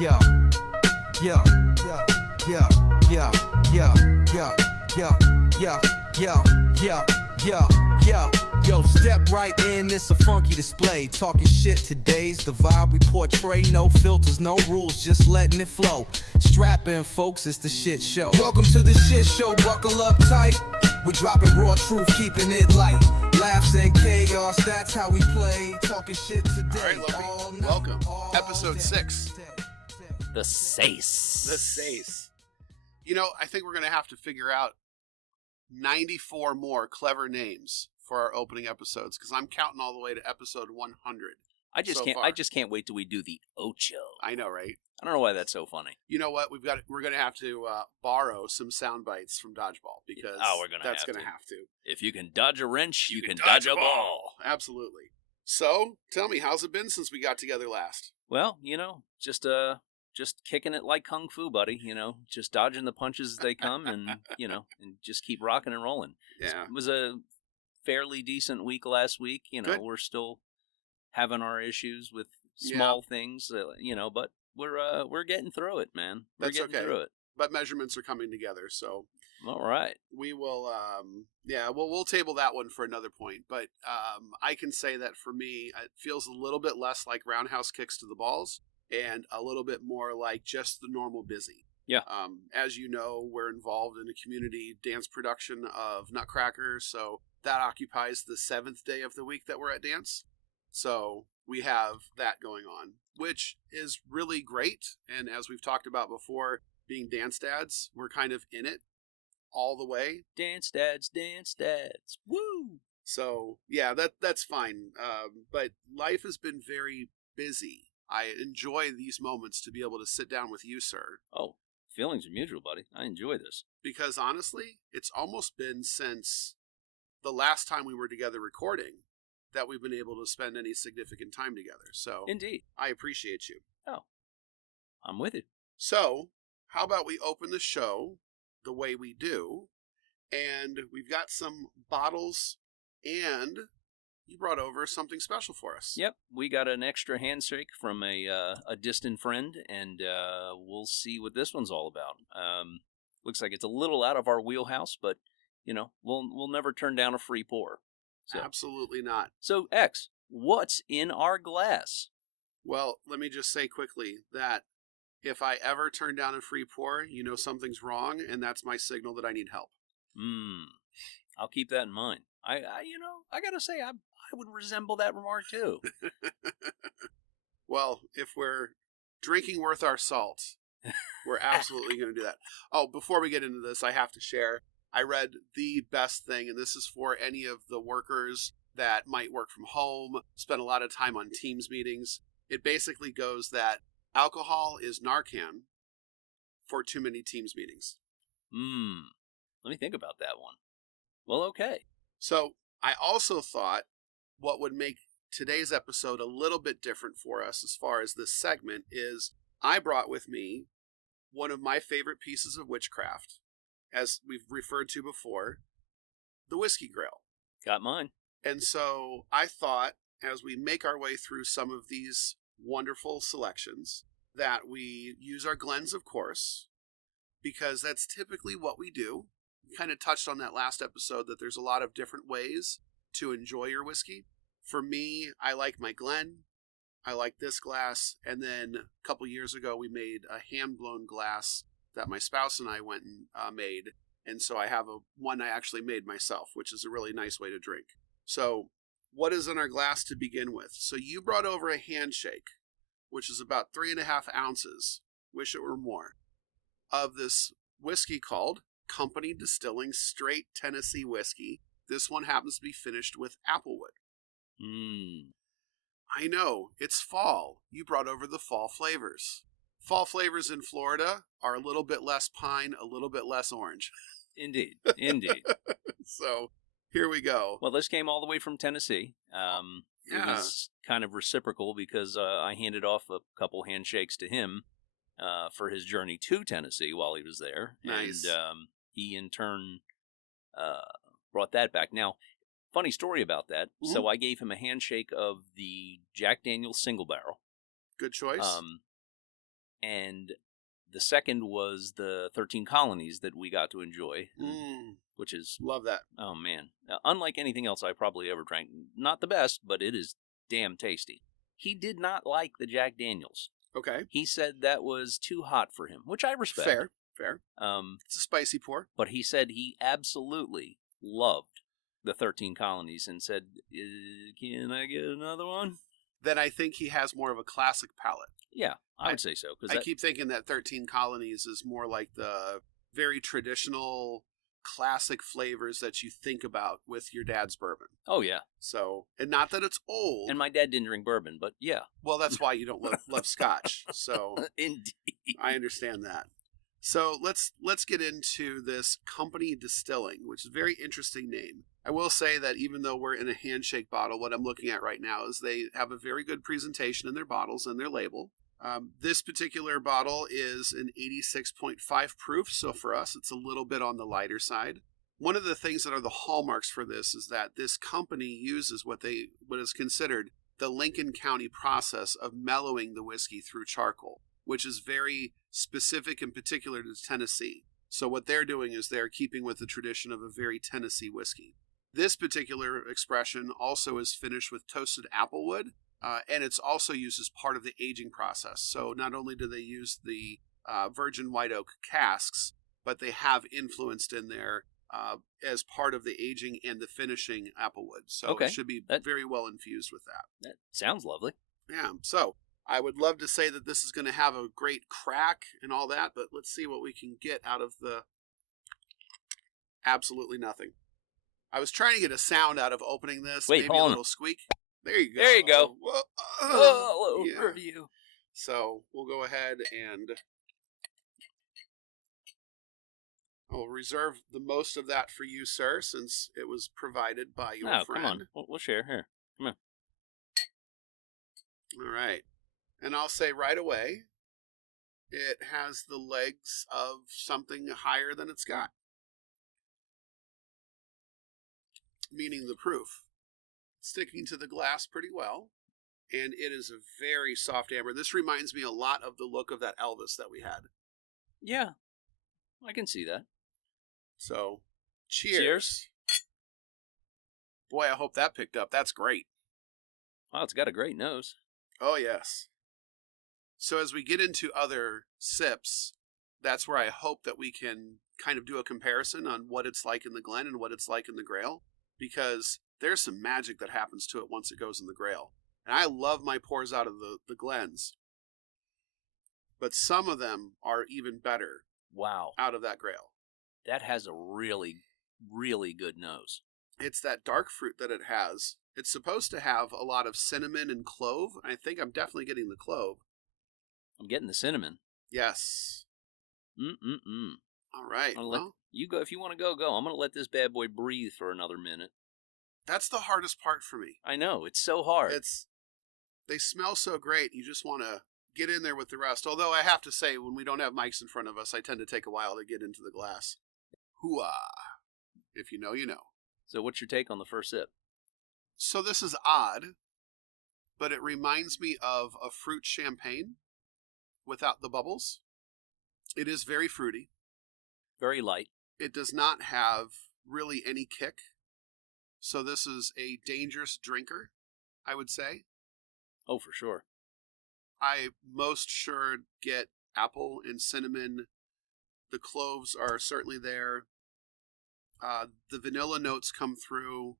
Yeah, yeah, yeah, yeah, yeah, yeah, yeah, yeah, yeah, yeah, yeah, yeah, yeah. Yo, step right in, it's a funky display. Talking shit, today's the vibe we portray. No filters, no rules, just letting it flow. Strap in, folks, it's the shit show. Welcome to the shit show, buckle up tight. We're dropping raw truth, keeping it light. Laughs and chaos, that's how we play. Talking shit today. All right, Lumpy, welcome. Episode 6. The Sace. The Sace. You know, I think we're going to have to figure out 94 more clever names for our opening episodes, because I'm counting all the way to episode 100. I just can't wait till we do the Ocho. I know, right? I don't know why that's so funny. You know what? We're going to have to borrow some sound bites from Dodgeball, because that's going to have to. If you can dodge a wrench, you can dodge a ball. Absolutely. So, tell me, how's it been since we got together last? Well, you know, just kicking it like kung fu, buddy. You know, just dodging the punches as they come, and you know, and just keep rocking and rolling. Yeah, it was a fairly decent week last week. You know, Good. We're still having our issues with small things. You know, but we're getting through it, man. We're That's getting okay. through it. But measurements are coming together, so all right. we will. We'll table that one for another point. But I can say that for me, it feels a little bit less like roundhouse kicks to the balls, and a little bit more like just the normal busy. Yeah. As you know, we're involved in a community dance production of Nutcracker, so that occupies the 7th day of the week that we're at dance. So we have that going on, which is really great. And as we've talked about before, being dance dads, we're kind of in it all the way. Dance dads, woo! So yeah, that's fine. But life has been very busy. I enjoy these moments to be able to sit down with you, sir. Oh, feelings are mutual, buddy. I enjoy this. Because honestly, it's almost been since the last time we were together recording that we've been able to spend any significant time together. So indeed, I appreciate you. Oh, I'm with you. So how about we open the show the way we do? And we've got some bottles, and you brought over something special for us. Yep, we got an extra handshake from a distant friend, and we'll see what this one's all about. Looks like it's a little out of our wheelhouse, but you know, we'll never turn down a free pour. So. Absolutely not. So, X, what's in our glass? Well, let me just say quickly that if I ever turn down a free pour, you know something's wrong, and that's my signal that I need help. I'll keep that in mind. I gotta say, I would resemble that remark too. Well, if we're drinking worth our salt, we're absolutely going to do that. Oh, before we get into this, I have to share. I read the best thing, and this is for any of the workers that might work from home, spend a lot of time on Teams meetings. It basically goes that alcohol is Narcan for too many Teams meetings. Let me think about that one. Well, okay. So I also thought what would make today's episode a little bit different for us as far as this segment is I brought with me one of my favorite pieces of witchcraft, as we've referred to before, the Whiskey Grail. Got mine. And so I thought, as we make our way through some of these wonderful selections, that we use our Glens, of course, because that's typically what we do. We kind of touched on that last episode, that there's a lot of different ways to enjoy your whiskey. For me, I like my Glen. I like this glass. And then a couple years ago, we made a hand-blown glass that my spouse and I went and made. And so I have one I actually made myself, which is a really nice way to drink. So what is in our glass to begin with? So you brought over a handshake, which is about 3.5 ounces, wish it were more, of this whiskey called Company Distilling Straight Tennessee Whiskey. This one happens to be finished with Applewood. I know, it's fall. You brought over the fall flavors. Fall flavors in Florida are a little bit less pine, a little bit less orange. Indeed. So here we go. Well, this came all the way from Tennessee. It was kind of reciprocal because I handed off a couple handshakes to him for his journey to Tennessee while he was there. Nice. And he, in turn, brought that back. Now, funny story about that. Mm-hmm. So I gave him a handshake of the Jack Daniel's Single Barrel. Good choice. And the second was the 13 Colonies that we got to enjoy, which is... Love that. Oh, man. Unlike anything else I probably ever drank. Not the best, but it is damn tasty. He did not like the Jack Daniels. Okay. He said that was too hot for him, which I respect. Fair. It's a spicy pour. But he said he absolutely loved the 13 Colonies and said, can I get another one? Then I think he has more of a classic palate. Yeah, I would say so. I keep thinking that 13 Colonies is more like the very traditional classic flavors that you think about with your dad's bourbon. Oh, yeah. So, and not that it's old. And my dad didn't drink bourbon, but yeah. Well, that's why you don't love Scotch. So, indeed. I understand that. So let's get into this company Distilling, which is a very interesting name. I will say that even though we're in a handshake bottle, what I'm looking at right now is they have a very good presentation in their bottles and their label. This particular bottle is an 86.5 proof, so for us it's a little bit on the lighter side. One of the things that are the hallmarks for this is that this company uses what is considered the Lincoln County process of mellowing the whiskey through charcoal, which is very specific and particular to Tennessee. So what they're doing is they're keeping with the tradition of a very Tennessee whiskey. This particular expression also is finished with toasted applewood, and it's also used as part of the aging process. So not only do they use the virgin white oak casks, but they have influenced in there as part of the aging and the finishing applewood. So It should be very well infused with that. That sounds lovely. Yeah, so I would love to say that this is going to have a great crack and all that, but let's see what we can get out of the absolutely nothing. I was trying to get a sound out of opening this. Wait, maybe hold a on. little squeak. There you go. There you go. Whoa. Oh, Yeah. over to you. So we'll go ahead and I'll reserve the most of that for you, sir, since it was provided by your friend. Come on. We'll share. Here. Come on. All right. And I'll say right away, it has the legs of something higher than it's got. Meaning the proof. Sticking to the glass pretty well. And it is a very soft amber. This reminds me a lot of the look of that Elvis that we had. Yeah. I can see that. So, cheers. Boy, I hope that picked up. That's great. Wow, it's got a great nose. Oh, yes. So as we get into other sips, that's where I hope that we can kind of do a comparison on what it's like in the Glen and what it's like in the Grail, because there's some magic that happens to it once it goes in the Grail. And I love my pours out of the Glens, but some of them are even better. Wow. Out of that Grail. That has a really, really good nose. It's that dark fruit that it has. It's supposed to have a lot of cinnamon and clove. I think I'm definitely getting the clove. I'm getting the cinnamon. Yes. All right. You go. If you want to go. I'm going to let this bad boy breathe for another minute. That's the hardest part for me. I know. It's so hard. They smell so great. You just want to get in there with the rest. Although I have to say, when we don't have mics in front of us, I tend to take a while to get into the glass. Hoo-ah. If you know, you know. So what's your take on the first sip? So this is odd, but it reminds me of a fruit champagne without the bubbles. It is very fruity. Very light. It does not have really any kick. So this is a dangerous drinker, I would say. Oh, for sure. I most sure get apple and cinnamon. The cloves are certainly there. The vanilla notes come through.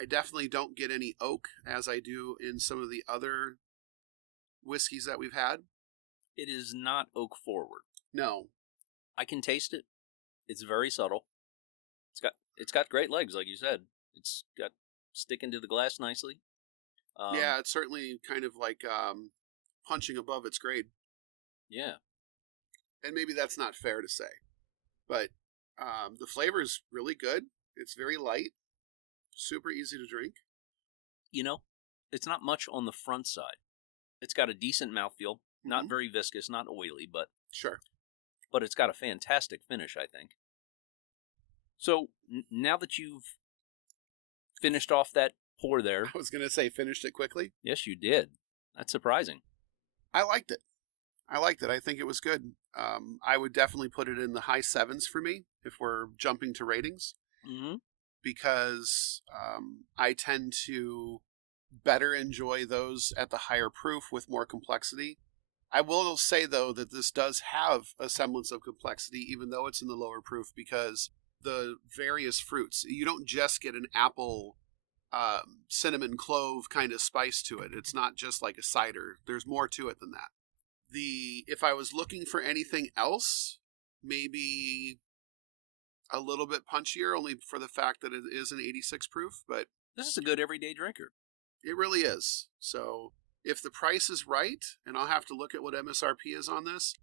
I definitely don't get any oak as I do in some of the other whiskeys that we've had. It is not oak forward. No. I can taste it. It's very subtle. It's got great legs, like you said. It's got sticking to the glass nicely. Yeah, it's certainly kind of like punching above its grade. Yeah. And maybe that's not fair to say. But the flavor is really good. It's very light. Super easy to drink. You know, it's not much on the front side. It's got a decent mouthfeel. Not very viscous, not oily, but... Sure. But it's got a fantastic finish, I think. So, now that you've finished off that pour there... I was going to say finished it quickly. Yes, you did. That's surprising. I liked it. I liked it. I think it was good. I would definitely put it in the high 7s for me if we're jumping to ratings, Mm-hmm. because I tend to better enjoy those at the higher proof with more complexity. I will say, though, that this does have a semblance of complexity, even though it's in the lower proof, because the various fruits, you don't just get an apple, cinnamon, clove kind of spice to it. It's not just like a cider. There's more to it than that. If I was looking for anything else, maybe a little bit punchier, only for the fact that it is an 86 proof, but This is a good everyday drinker. it really is. So if the price is right, and I'll have to look at what MSRP is on this,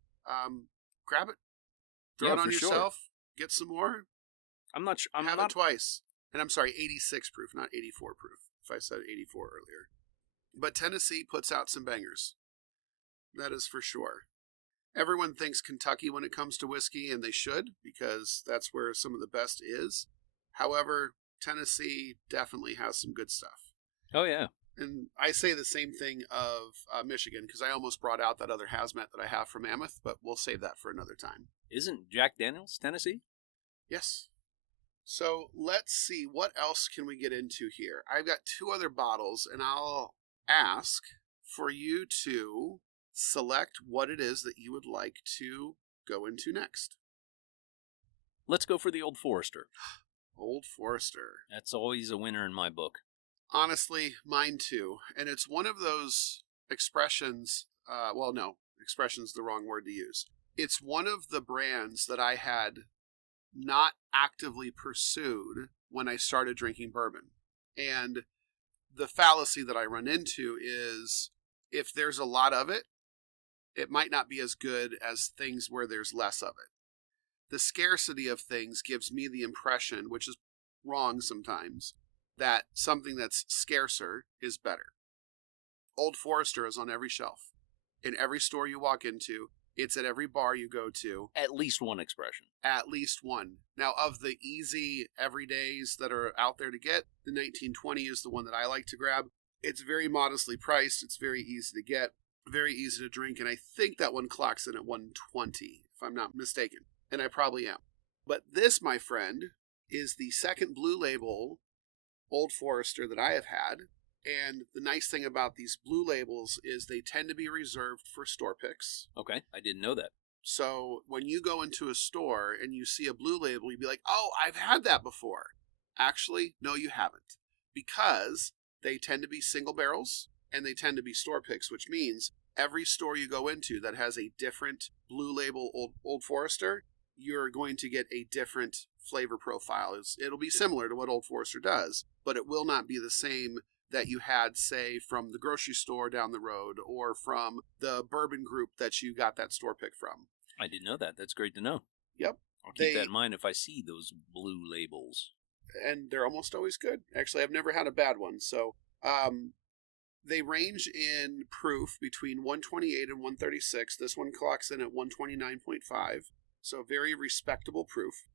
grab it, throw Yeah, it on for sure. yourself, get some more, I'm not sure. I'm have not. it twice. And I'm sorry, 86 proof, not 84 proof, if I said 84 earlier. But Tennessee puts out some bangers. That is for sure. Everyone thinks Kentucky when it comes to whiskey, and they should, because that's where some of the best is. However, Tennessee definitely has some good stuff. Oh yeah. And I say the same thing of Michigan, because I almost brought out that other hazmat that I have from Mammoth, but we'll save that for another time. Isn't Jack Daniels Tennessee? Yes. So let's see, what else can we get into here? I've got 2 other bottles, and I'll ask for you to select what it is that you would like to go into next. Let's go for the Old Forester. Old Forester. That's always a winner in my book. Honestly, mine too. And it's one of those expressions, well, no, expression's the wrong word to use. It's one of the brands that I had not actively pursued when I started drinking bourbon. And the fallacy that I run into is, if there's a lot of it, it might not be as good as things where there's less of it. The scarcity of things gives me the impression, which is wrong sometimes, that something that's scarcer is better. Old Forester is on every shelf. In every store you walk into, it's at every bar you go to. At least one expression. At least one. Now, of the easy everydays that are out there to get, the 1920 is the one that I like to grab. It's very modestly priced. It's very easy to get, very easy to drink, and I think that one clocks in at 120, if I'm not mistaken, and I probably am. But this, my friend, is the second blue label Old Forester that I have had, and the nice thing about these blue labels is they tend to be reserved for store picks. Okay, I didn't know that. So when you go into a store and you see a blue label, you'd be like, oh, I've had that before. Actually, no, you haven't, because they tend to be single barrels and they tend to be store picks, which means every store you go into that has a different blue label Old Forester, you're going to get a different flavor profile. It'll be similar to what Old Forester does, but it will not be the same that you had, say, from the grocery store down the road or from the bourbon group that you got that store pick from. I didn't know that. That's great to know. Yep. I'll keep that in mind if I see those blue labels. And they're almost always good. Actually, I've never had a bad one. So they range in proof between 128 and 136. This one clocks in at 129.5. So very respectable proof.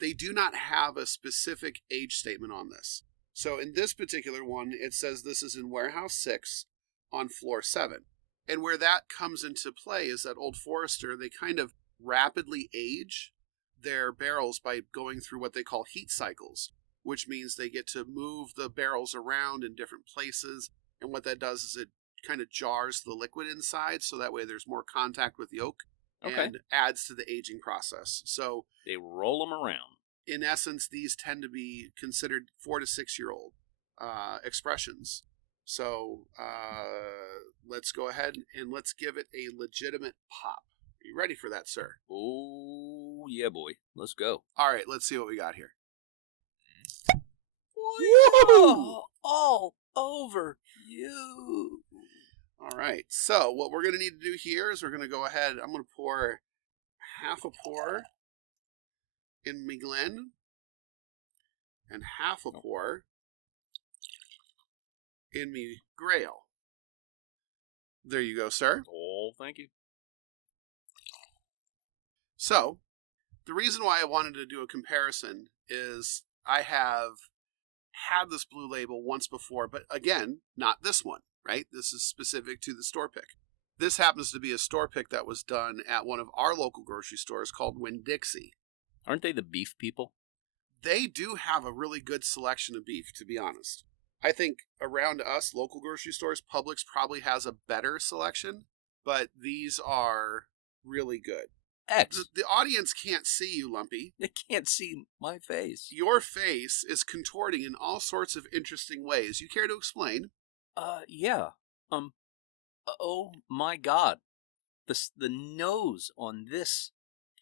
They do not have a specific age statement on this. So in this particular one, it says this is in Warehouse 6 on floor 7. And where that comes into play is that Old Forester, they kind of rapidly age their barrels by going through what they call heat cycles, which means they get to move the barrels around in different places. And what that does is it kind of jars the liquid inside, so that way there's more contact with the oak. Okay. And adds to the aging process. So they roll them around. In essence, these tend to be considered 4 to 6 year old expressions. So let's go ahead and let's give it a legitimate pop. Are you ready for that, sir? Oh, yeah, boy. Let's go. All right, let's see what we got here. Woo! All over you. All right, so what we're going to need to do here is we're going to go ahead. I'm going to pour half a pour in me Glen and half a pour in me Grail. There you go, sir. Oh, thank you. So, the reason why I wanted to do a comparison is I have had this blue label once before, but again, not this one, right? This is specific to the store pick. This happens to be a store pick that was done at one of our local grocery stores called Winn-Dixie. Aren't they the beef people? They do have a really good selection of beef, to be honest. I think around us, local grocery stores, Publix probably has a better selection, but these are really good. X. The audience can't see you, Lumpy. They can't see my face. Your face is contorting in all sorts of interesting ways. You care to explain? Yeah. Oh my God. The nose on this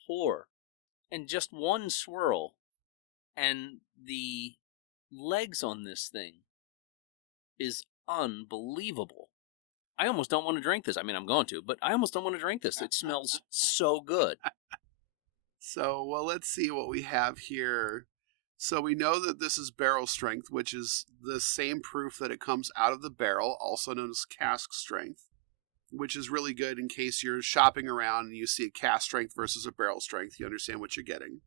pour, and just one swirl, and the legs on this thing is unbelievable. I almost don't want to drink this. I mean, I'm going to, but I almost don't want to drink this. It smells so good. So, well, let's see what we have here. So we know that this is barrel strength, which is the same proof that it comes out of the barrel, also known as cask strength, which is really good in case you're shopping around and you see a cask strength versus a barrel strength. You understand what you're getting.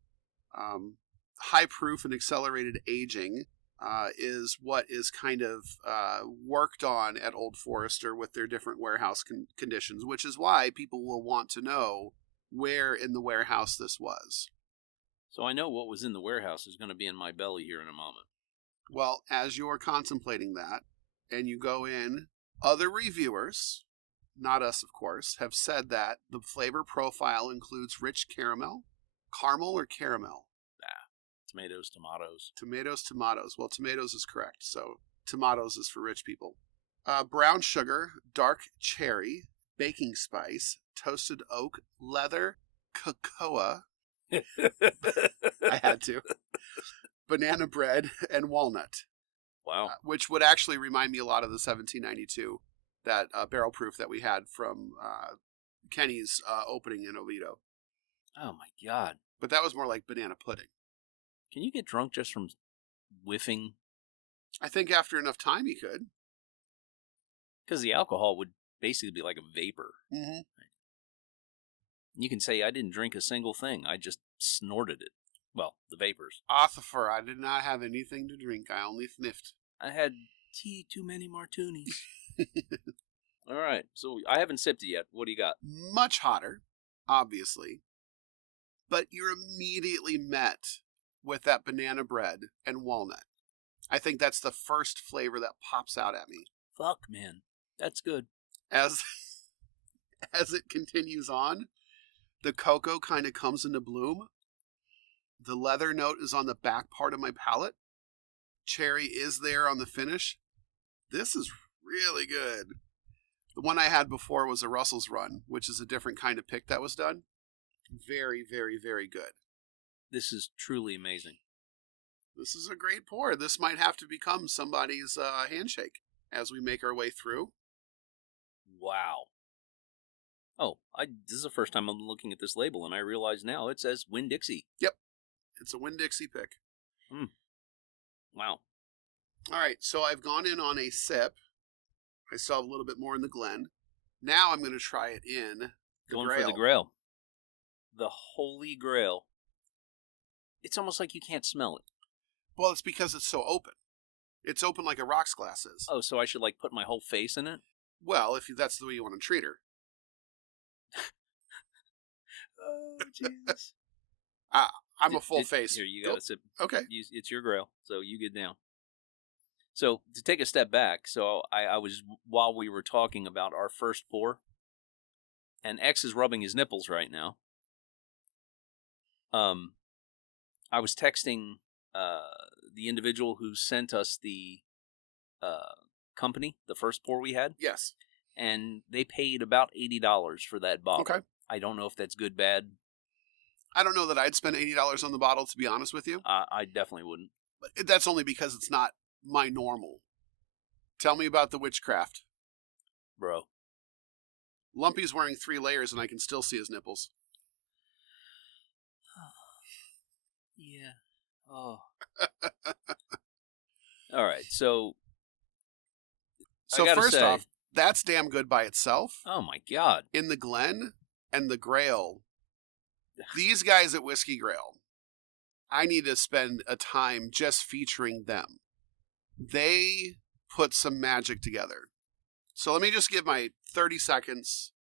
High proof and accelerated aging is what is kind of worked on at Old Forester with their different warehouse conditions, which is why people will want to know where in the warehouse this was. So I know what was in the warehouse is going to be in my belly here in a moment. Well, as you're contemplating that, and you go in, other reviewers, not us of course, have said that the flavor profile includes rich caramel or caramel? Tomatoes. Tomatoes. Well, tomatoes is correct, so tomatoes is for rich people. Brown sugar, dark cherry, baking spice, toasted oak, leather, cocoa. I had to. Banana bread and walnut. Wow. Which would actually remind me a lot of the 1792, that barrel proof that we had from Kenny's opening in Oviedo. Oh my God. But that was more like banana pudding. Can you get drunk just from whiffing? I think after enough time you could. Because the alcohol would basically be like a vapor. Mm-hmm. You can say, I didn't drink a single thing. I just snorted it. Well, the vapors. Ossifer, I did not have anything to drink. I only sniffed. I had too many martinis. All right. So I haven't sipped it yet. What do you got? Much hotter, obviously. But you're immediately met with that banana bread and walnut. I think that's the first flavor that pops out at me. Fuck, man. That's good. As it continues on, the cocoa kind of comes into bloom. The leather note is on the back part of my palate. Cherry is there on the finish. This is really good. The one I had before was a Russell's Run, which is a different kind of pick that was done. Very, very, very good. This is truly amazing. This is a great pour. This might have to become somebody's handshake as we make our way through. Wow. Oh, this is the first time I'm looking at this label, and I realize now it says Winn-Dixie. Yep. It's a Winn-Dixie pick. Wow. All right, so I've gone in on a sip. I still have a little bit more in the Glen. Now I'm going to try it in the Going Grail. for the Grail. The Holy Grail. It's almost like you can't smell it. Well, it's because it's so open. It's open like a rocks glass is. Oh, so I should like put my whole face in it? Well, if that's the way you want to treat her. Oh, Jesus. I'm a full face. Here, you got to sip. Okay. It's your Grail, so you get down. So, to take a step back, so I was, while we were talking about our first pour, and X is rubbing his nipples right now. I was texting the individual who sent us the company, the first pour we had. Yes. And they paid about $80 for that bottle. Okay. I don't know if that's good, bad. I don't know that I'd spend $80 on the bottle, to be honest with you. I definitely wouldn't. But that's only because it's not my normal. Tell me about the witchcraft. Bro. Lumpy's wearing 3 layers and I can still see his nipples. Yeah. Oh. All right. So first off, that's damn good by itself. Oh my God. In the Glen and the Grail, these guys at Whiskey Grail, I need to spend a time just featuring them. They put some magic together. So let me just give my 30 seconds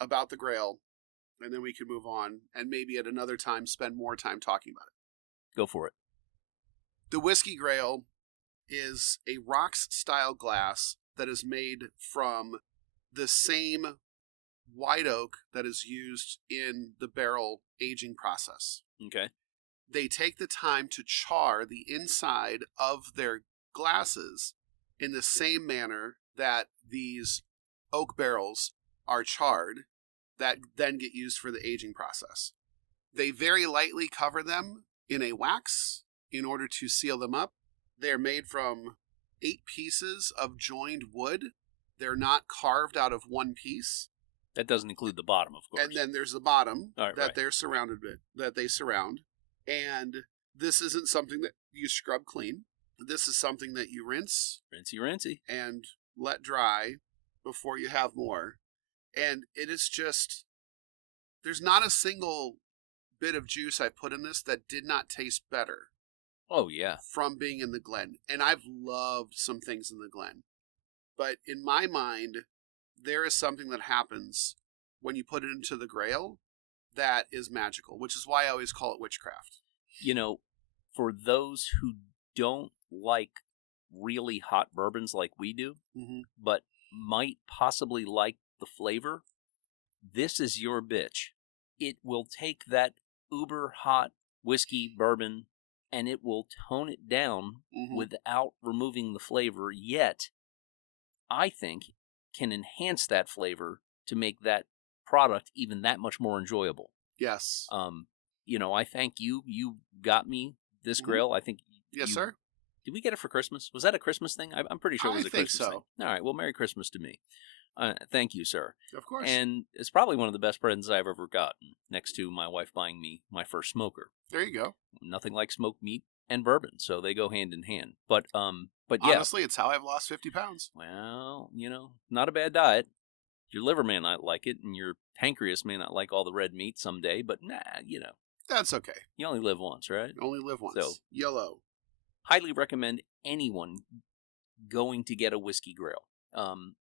about the Grail, and then we can move on, and maybe at another time spend more time talking about it. Go for it. The Whiskey Grail is a rocks-style glass that is made from the same white oak that is used in the barrel aging process. Okay. They take the time to char the inside of their glasses in the same manner that these oak barrels are charred that then get used for the aging process. They very lightly cover them in a wax in order to seal them up. They're made from 8 pieces of joined wood. They're not carved out of one piece. That doesn't include the bottom, of course. And then there's the bottom Right, that right. they're surrounded with, that they surround. And this isn't something that you scrub clean. This is something that you rinse Rinsey. and let dry before you have more. And it is just, there's not a single bit of juice I put in this that did not taste better Oh, yeah. from being in the Glen. And I've loved some things in the Glen. But in my mind, there is something that happens when you put it into the Grail that is magical, which is why I always call it witchcraft. You know, for those who don't like really hot bourbons like we do, Mm-hmm. but might possibly like the flavor, this is your bitch. It will take that uber hot whiskey bourbon and it will tone it down Mm-hmm. without removing the flavor, yet I think can enhance that flavor to make that product even that much more enjoyable. Yes. You know, I thank you. You got me this Mhm. Grail. I think. Yes, you- sir. Did we get it for Christmas? Was that a Christmas thing? I'm pretty sure it was I a think Christmas so. thing. All right. Well, Merry Christmas to me. Thank you, sir. Of course. And it's probably one of the best presents I've ever gotten, next to my wife buying me my first smoker. there you go. Nothing like smoked meat and bourbon, so they go hand in hand. But yeah. Honestly, it's how I've lost 50 pounds. Well, you know, not a bad diet. Your liver may not like it, and your pancreas may not like all the red meat someday, but nah, you know, That's okay. you only live once, right? You only live once. So- YOLO. Highly recommend anyone going to get a Whiskey Grail.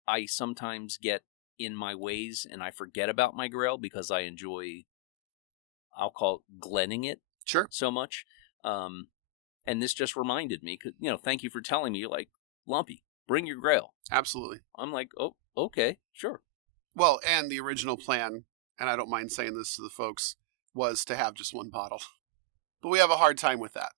I sometimes get in my ways and I forget about my Grail because I enjoy, I'll call it glenning it Sure. so much. And this just reminded me, 'cause, you know, thank you for telling me, like, Lumpy, bring your Grail. Absolutely. I'm like, oh, okay, sure. Well, and the original plan, and I don't mind saying this to the folks, was to have just one bottle. But we have a hard time with that.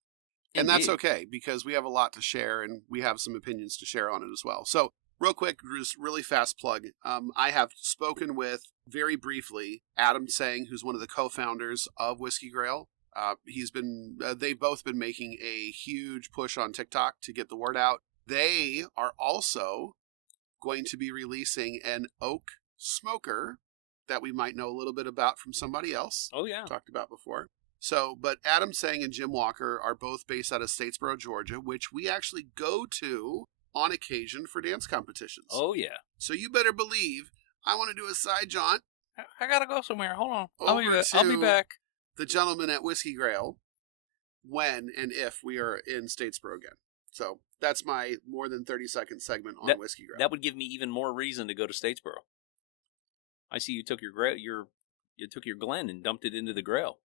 And that's Indeed. okay, because we have a lot to share, and we have some opinions to share on it as well. So, real quick, just really fast plug. I have spoken with, very briefly, Adam Tsang, who's one of the co-founders of Whiskey Grail. They've both been making a huge push on TikTok to get the word out. They are also going to be releasing an oak smoker that we might know a little bit about from somebody else. Oh, yeah. Talked about before. So, but Adam Tsang and Jim Walker are both based out of Statesboro, Georgia, which we actually go to on occasion for dance competitions. Oh, yeah. So you better believe I want to do a side jaunt. I gotta go somewhere. Hold on. I'll be back. The gentleman at Whiskey Grail when and if we are in Statesboro again. So that's my more than 30-second segment on Whiskey Grail. That would give me even more reason to go to Statesboro. I see you took your you took your Glen and dumped it into the Grail.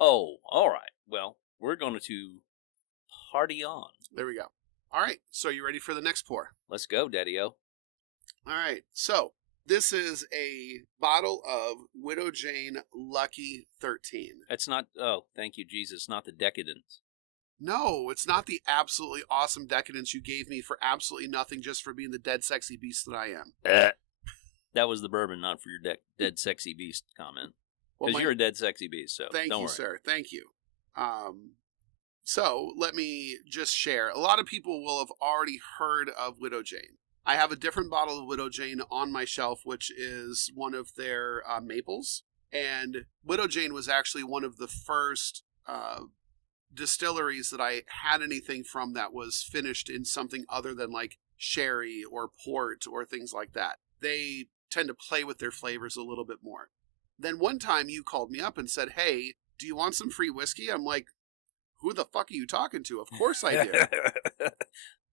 Oh, all right. Well, we're going to party on. There we go. All right. So you ready for the next pour? Let's go, Daddy-O. All right. So this is a bottle of Widow Jane Lucky 13. That's not. Oh, thank you, Jesus. Not the Decadence. No, it's not the absolutely awesome decadence you gave me for absolutely nothing, just for being the dead sexy beast that I am. That was the bourbon, not for your dead sexy beast comment. Well, Because you're a dead sexy beast, so thank don't you, worry. sir. Thank you. So let me just share. A lot of people will have already heard of Widow Jane. I have a different bottle of Widow Jane on my shelf, which is one of their maples. And Widow Jane was actually one of the first distilleries that I had anything from that was finished in something other than like sherry or port or things like that. They tend to play with their flavors a little bit more. Then one time you called me up and said, hey, do you want some free whiskey? I'm like, who the fuck are you talking to? Of course I do.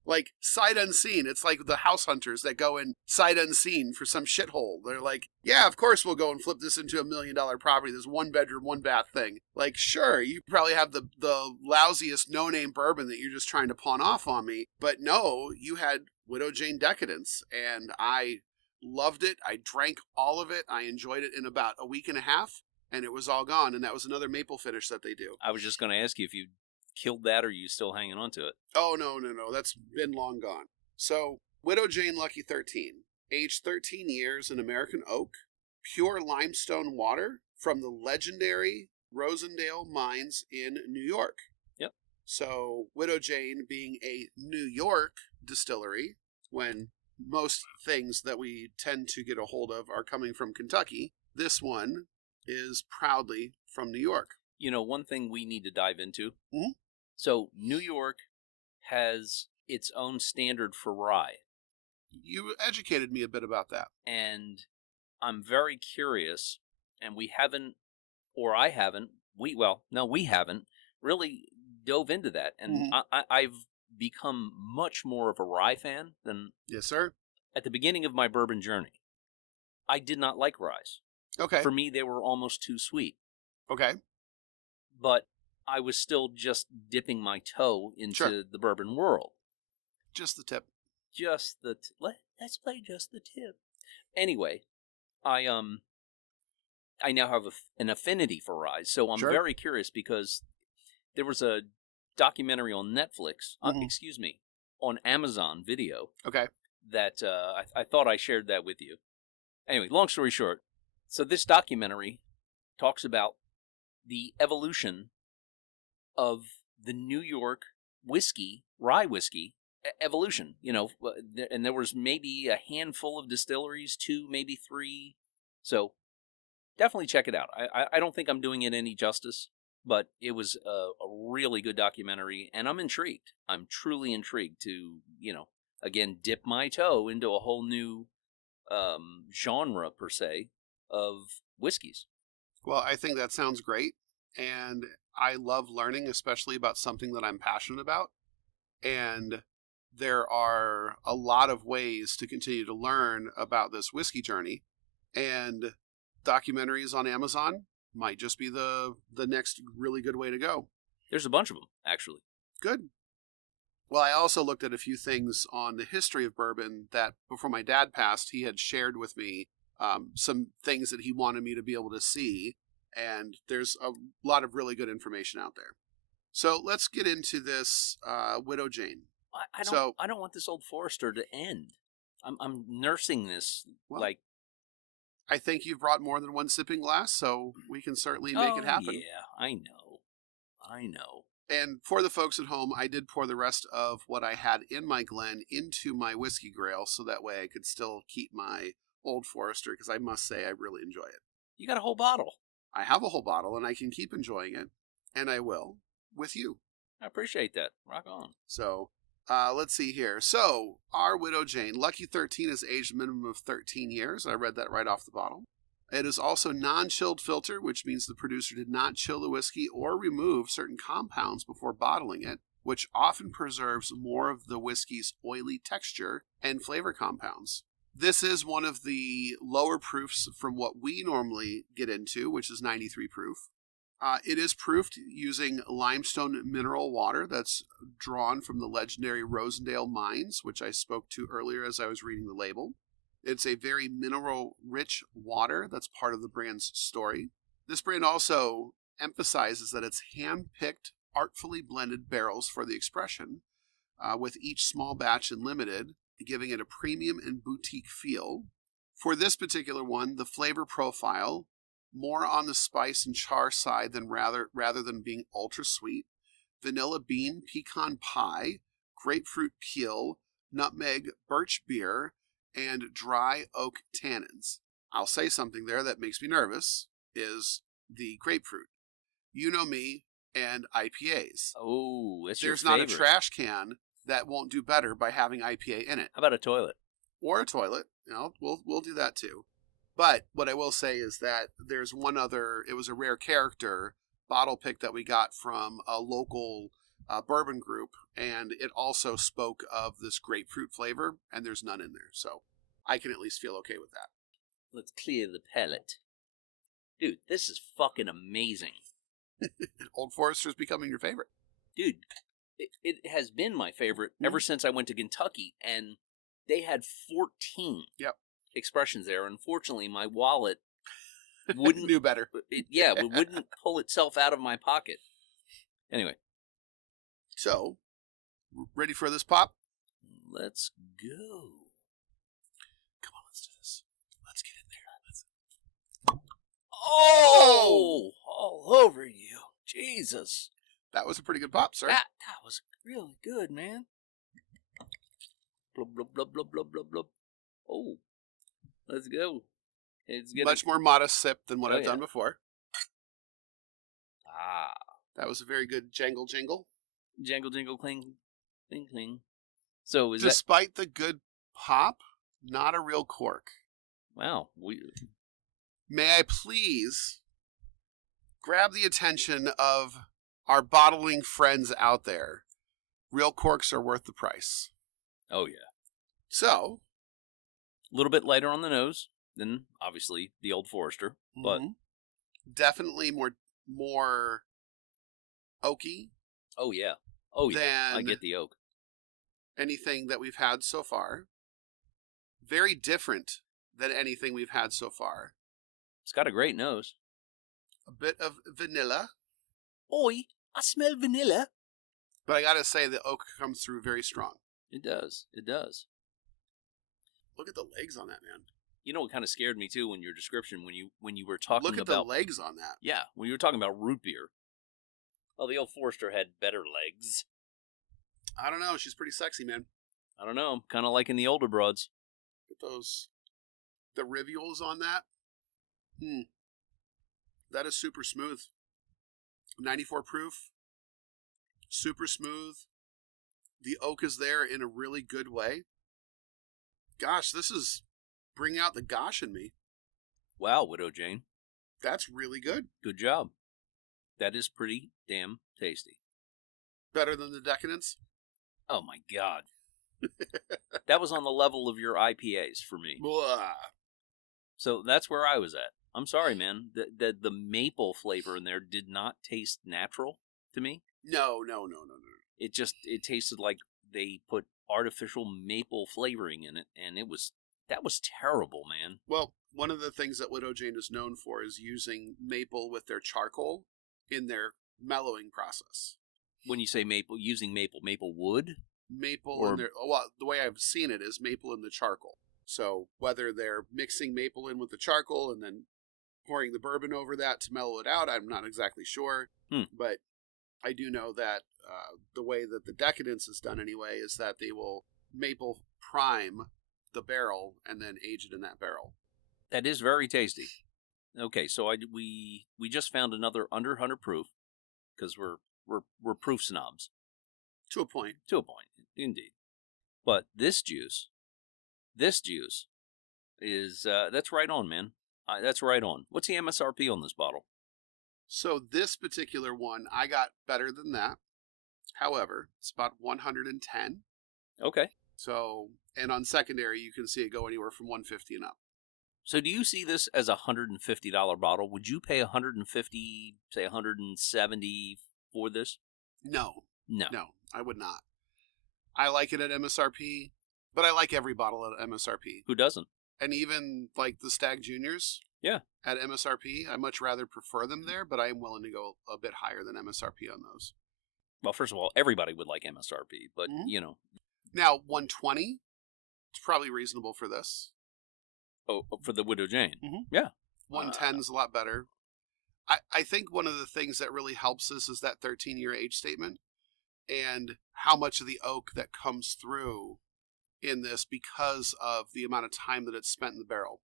Like, sight unseen. It's like the house hunters that go in sight unseen for some shithole. They're like, yeah, of course we'll go and flip this into $1 million property. This 1 bedroom, 1 bath thing. Like, sure, you probably have the lousiest no-name bourbon that you're just trying to pawn off on me. But no, you had Widow Jane Decadence, and I loved it. I drank all of it. I enjoyed it in about a week and a half, and it was all gone. And that was another maple finish that they do. I was just going to ask you if you killed that or are you still hanging on to it? Oh, no. That's been long gone. So, Widow Jane Lucky 13, aged 13 years in American oak, pure limestone water from the legendary Rosendale mines in New York. Yep. So, Widow Jane being a New York distillery, when most things that we tend to get a hold of are coming from Kentucky, this one is proudly from New York. You know, one thing we need to dive into. Mm-hmm. So, New York has its own standard for rye. You educated me a bit about that. And I'm very curious, and we haven't really dove into that. And I've become much more of a rye fan than... Yes, sir. At the beginning of my bourbon journey, I did not like ryes. Okay. For me, they were almost too sweet. Okay. But I was still just dipping my toe into the bourbon world. Just the tip. Let's play just the tip. Anyway, I now have an affinity for rye, so I'm very curious because there was a documentary on Netflix, on Amazon Video. Okay. That I thought I shared that with you. Anyway, long story short, so this documentary talks about the evolution of the New York rye whiskey evolution. You know, and there was maybe a handful of distilleries, 2, maybe 3. So definitely check it out. I don't think I'm doing it any justice, but it was a really good documentary, and I'm intrigued. I'm truly intrigued to, again, dip my toe into a whole new genre, per se, of whiskeys. Well, I think that sounds great, and I love learning, especially about something that I'm passionate about, and there are a lot of ways to continue to learn about this whiskey journey, and documentaries on Amazon might just be the next really good way to go. There's a bunch of them, actually. Good. Well, I also looked at a few things on the history of bourbon that before my dad passed, he had shared with me some things that he wanted me to be able to see. And there's a lot of really good information out there. So let's get into this Widow Jane. I don't want this Old Forester to end. I'm nursing this I think you've brought more than one sipping glass, so we can certainly make it happen. Yeah, I know. And for the folks at home, I did pour the rest of what I had in my Glen into my Whiskey Grail, so that way I could still keep my Old Forester, because I must say I really enjoy it. You got a whole bottle. I have a whole bottle, and I can keep enjoying it, and I will, with you. I appreciate that. Rock on. So, let's see here. So, our Widow Jane, Lucky 13 is aged a minimum of 13 years. I read that right off the bottle. It is also non-chilled filter, which means the producer did not chill the whiskey or remove certain compounds before bottling it, which often preserves more of the whiskey's oily texture and flavor compounds. This is one of the lower proofs from what we normally get into, which is 93 proof. It is proofed using limestone mineral water that's drawn from the legendary Rosendale mines, which I spoke to earlier as I was reading the label. It's a very mineral-rich water that's part of the brand's story. This brand also emphasizes that it's hand-picked, artfully blended barrels for the expression, with each small batch and limited, giving it a premium and boutique feel. For this particular one, the flavor profile, more on the spice and char side than rather than being ultra sweet. Vanilla bean, pecan pie, grapefruit peel, nutmeg, birch beer, and dry oak tannins. I'll say something there that makes me nervous, is the grapefruit. You know me and IPAs. Oh, it's There's your favorite. not a trash can that won't do better by having IPA in it. How about a toilet? Or a toilet. We'll do that too. But what I will say is that there's one other, it was a rare character bottle pick that we got from a local bourbon group, and it also spoke of this grapefruit flavor, and there's none in there. So I can at least feel okay with that. Let's clear the palate. Dude, this is fucking amazing. Old Forester's becoming your favorite. Dude, it has been my favorite ever since I went to Kentucky, and they had 14 expressions there. Unfortunately, my wallet wouldn't knew better. It wouldn't pull itself out of my pocket. Anyway. So, ready for this pop? Let's go. Come on, let's do this. Let's get in there. Oh! All over you. Jesus. That was a pretty good pop, sir. That was really good, man. Blub, blub, blub, blub, blub, blub, blub. Oh, let's go. It's getting... Much more modest sip than what I've done before. Ah. That was a very good jangle jingle. Jangle jingle cling, cling cling. So is Despite the good pop, not a real cork. Wow. May I please grab the attention of our bottling friends out there? Real corks are worth the price. Oh, yeah. So, a little bit lighter on the nose than, obviously, the Old Forester, but definitely more oaky. Oh, yeah. Oh, yeah. Than I get the oak. Anything that we've had so far. Very different than anything we've had so far. It's got a great nose. A bit of vanilla. Oi, I smell vanilla. But I gotta say, the oak comes through very strong. It does. It does. Look at the legs on that, man. You know what kind of scared me too when your description when you were talking about... Look at the legs on that. Yeah, when you were talking about root beer. Well, the Old Forester had better legs. I don't know. She's pretty sexy, man. I don't know. I'm kind of liking the older broads. Look at the rivules on that. That is super smooth. 94 proof. Super smooth. The oak is there in a really good way. Gosh, this is bringing out the gosh in me. Wow, Widow Jane. That's really good. Good job. That is pretty damn tasty. Better than the Decadence? Oh my God. That was on the level of your IPAs for me. Blah. So that's where I was at. I'm sorry, man. The maple flavor in there did not taste natural to me. No. It tasted like they put artificial maple flavoring in it, and that was terrible, man. Well, one of the things that Widow Jane is known for is using maple with their charcoal in their mellowing process. When you say maple, using maple wood? Maple in their... Well, the way I've seen it is maple in the charcoal. So whether they're mixing maple in with the charcoal and then pouring the bourbon over that to mellow it out, I'm not exactly sure. But I do know that the way that the Decadence is done anyway is that they will maple prime the barrel and then age it in that barrel. That is very tasty. Okay, so we just found another under 100 proof because we're proof snobs. To a point. To a point, indeed. But this juice is that's right on, man. That's right on. What's the MSRP on this bottle? So this particular one, I got better than that. However, it's about 110. Okay. So, and on secondary, you can see it go anywhere from 150 and up. So do you see this as a $150 bottle? Would you pay $150, say $170 for this? No, I would not. I like it at MSRP, but I like every bottle at MSRP. Who doesn't? And even like the Stag Juniors. Yeah. At MSRP, I much rather prefer them there, but I am willing to go a bit higher than MSRP on those. Well, first of all, everybody would like MSRP, but you know. Now, 120, it's probably reasonable for this. Oh, for the Widow Jane. Yeah. 110 is a lot better. I think one of the things that really helps this is that 13-year age statement and how much of the oak that comes through in this because of the amount of time that it's spent in the barrel.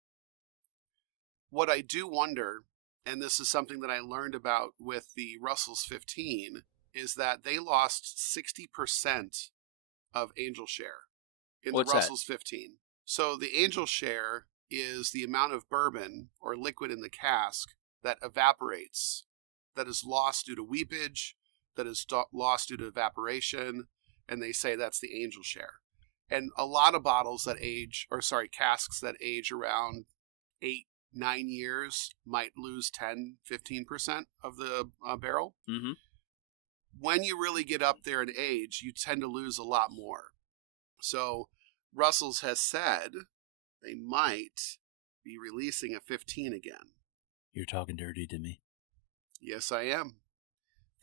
What I do wonder, and this is something that I learned about with the Russell's 15, is that they lost 60% of angel share in the Russell's 15. So the angel share is the amount of bourbon or liquid in the cask that evaporates, that is lost due to weepage, that is lost due to evaporation, and they say that's the angel share. And a lot of bottles that casks that age around 8-9 years might lose 10-15% of the barrel. Mm-hmm. When you really get up there in age, you tend to lose a lot more. So Russell's has said they might be releasing a 15 again. You're talking dirty to me. Yes, I am.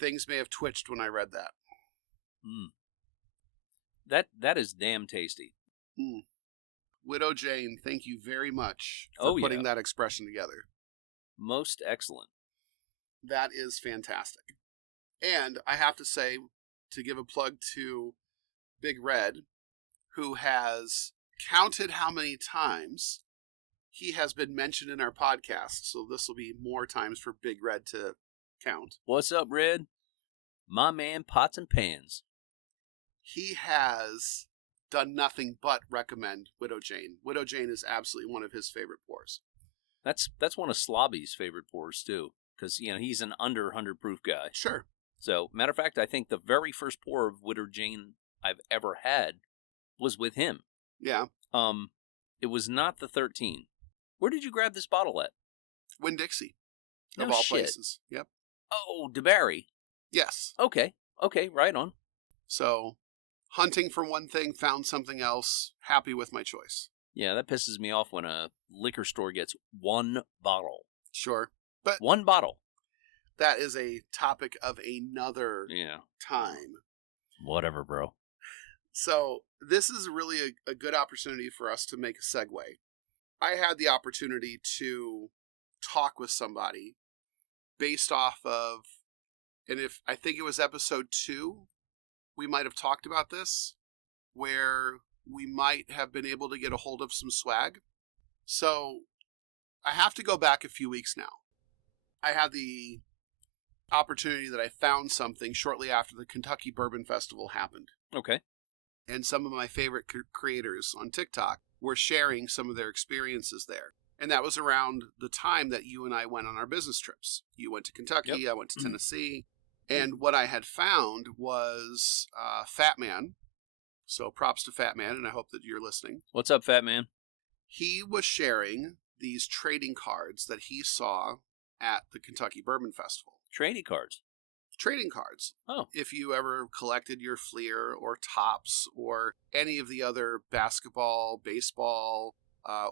Things may have twitched when I read that. That is damn tasty. Widow Jane, thank you very much for putting that expression together. Most excellent. That is fantastic. And I have to say, to give a plug to Big Red, who has counted how many times he has been mentioned in our podcast. So this will be more times for Big Red to count. What's up, Red? My man, Pots and Pans. He has done nothing but recommend Widow Jane. Widow Jane is absolutely one of his favorite pours. That's one of Slobby's favorite pours, too, because, he's an under 100 proof guy. Sure. So, matter of fact, I think the very first pour of Widow Jane I've ever had was with him. Yeah. It was not the 13. Where did you grab this bottle at? Winn-Dixie. No of all shit. places. Yep. Oh, DeBarry. Yes. Okay, right on. So, hunting for one thing, found something else. Happy with my choice. Yeah, that pisses me off when a liquor store gets one bottle. Sure. But one bottle. That is a topic of another time. Whatever, bro. So this is really a good opportunity for us to make a segue. I had the opportunity to talk with somebody based off of, and if I think it was episode 2, we might have talked about this, where we might have been able to get a hold of some swag. So I have to go back a few weeks now. I had the opportunity that I found something shortly after the Kentucky Bourbon Festival happened. Okay. And some of my favorite creators on TikTok were sharing some of their experiences there. And that was around the time that you and I went on our business trips. You went to Kentucky, I went to Tennessee. And what I had found was Fat Man. So props to Fat Man, and I hope that you're listening. What's up, Fat Man? He was sharing these trading cards that he saw at the Kentucky Bourbon Festival. Trading cards? Trading cards. Oh. If you ever collected your Fleer or Topps or any of the other basketball, baseball,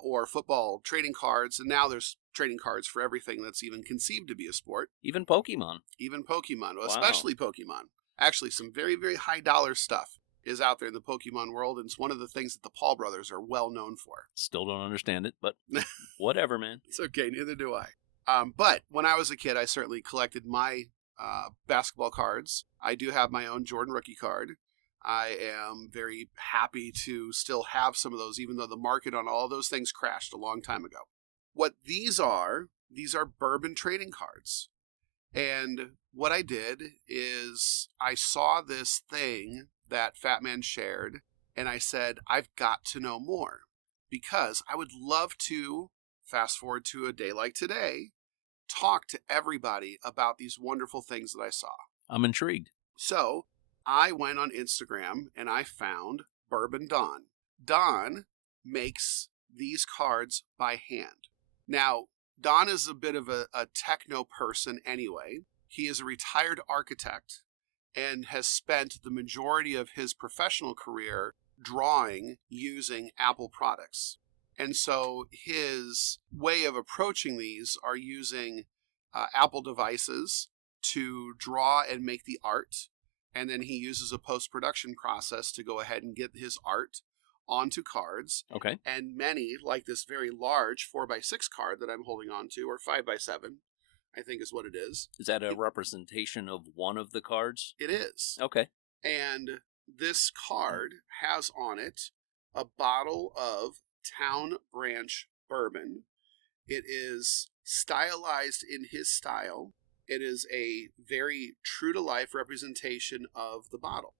or football trading cards, and now there's trading cards for everything that's even conceived to be a sport. Even Pokemon. Even Pokemon, especially Pokemon. Actually, some very, very high dollar stuff is out there in the Pokemon world, and it's one of the things that the Paul brothers are well known for. Still don't understand it, but whatever, man. It's okay, neither do I. But when I was a kid, I certainly collected my basketball cards. I do have my own Jordan rookie card. I am very happy to still have some of those, even though the market on all those things crashed a long time ago. What these are bourbon trading cards. And what I did is I saw this thing that Fat Man shared, and I said, I've got to know more, because I would love to, fast forward to a day like today, talk to everybody about these wonderful things that I saw. I'm intrigued. So I went on Instagram and I found Bourbon Don. Don makes these cards by hand. Now, Don is a bit of a techno person anyway. He is a retired architect and has spent the majority of his professional career drawing using Apple products. And so his way of approaching these are using Apple devices to draw and make the art. And then he uses a post-production process to go ahead and get his art onto cards. Okay. And many, like this very large 4x6 card that I'm holding on to, or 5x7, I think is what it is. Is that a representation of one of the cards? It is. Okay. And this card has on it a bottle of Town Branch bourbon. It is stylized in his style. It is a very true-to-life representation of the bottle.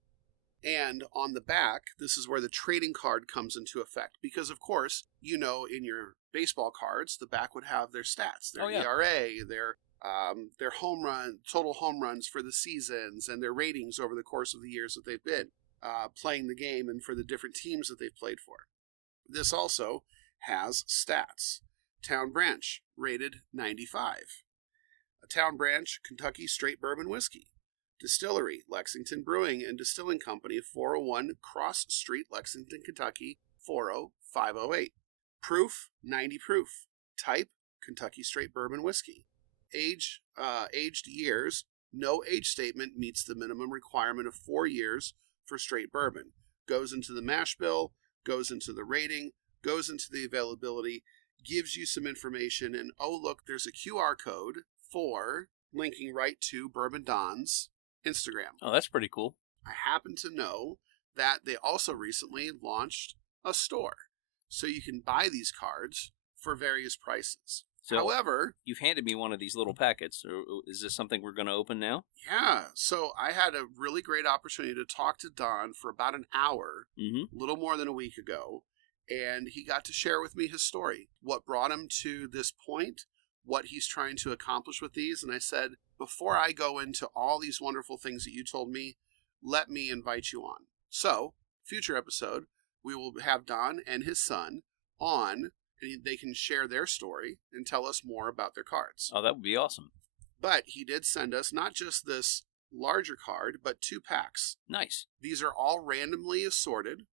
And on the back, this is where the trading card comes into effect. Because, of course, in your baseball cards, the back would have their stats, their ERA, their their total home runs for the seasons, and their ratings over the course of the years that they've been playing the game and for the different teams that they've played for. This also has stats. Town Branch, rated 95. A Town Branch, Kentucky Straight Bourbon Whiskey. Distillery, Lexington Brewing and Distilling Company, 401 Cross Street, Lexington, Kentucky, 40508. Proof, 90 proof. Type, Kentucky Straight Bourbon Whiskey. Aged years, no age statement meets the minimum requirement of 4 years for straight bourbon. Goes into the mash bill, goes into the rating, goes into the availability, gives you some information, and oh look, there's a QR code for linking right to Bourbon Don's Instagram. Oh, that's pretty cool. I happen to know that they also recently launched a store, so you can buy these cards for various prices. So, however, you've handed me one of these little packets. Is this something we're going to open now? Yeah. So I had a really great opportunity to talk to Don for about an hour, a little more than a week ago, and he got to share with me his story, what brought him to this point, what he's trying to accomplish with these. And I said, before I go into all these wonderful things that you told me, let me invite you on. So, future episode, we will have Don and his son on, and they can share their story and tell us more about their cards. Oh, that would be awesome. But he did send us not just this larger card, but 2 packs. Nice. These are all randomly assorted.